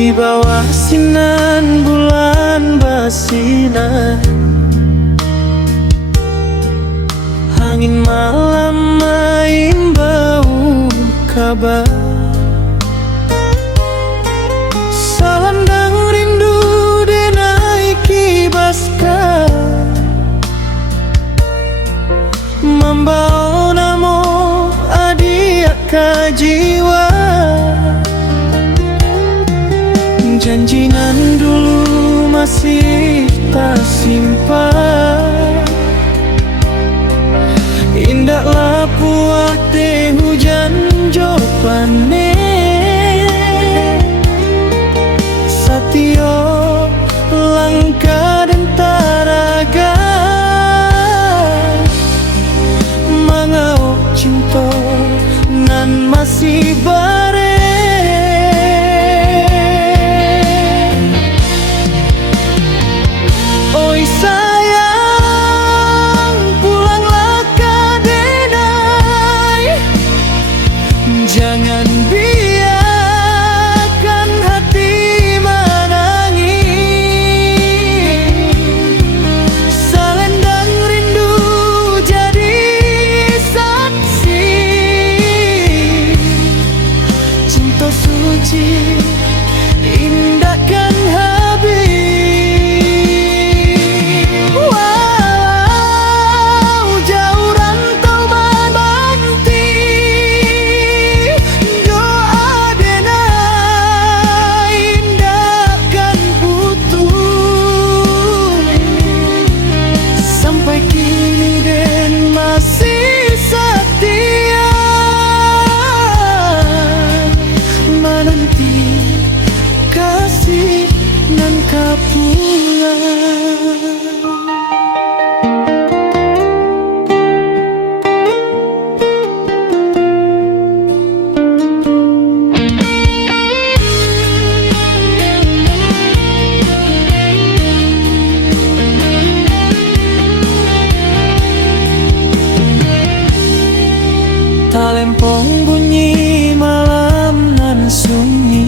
Di bawah sinan bulan basinan, angin malam main bau kabar. Salandang rindu denai kibaska, membawa namo adia kajiwa. Janjinan dulu masih tak simpan, indahlah puah teh hujan jopane. Satyo langkah dan taraga, mangau cinta nan masih bare. Oi sayang, pulanglah ke denai, jangan biarkan hati menangis. Selendang rindu jadi saksi, cinta suci indahkan habis. Kasih nan kapulang. Talempong bunyi malam nan sunyi,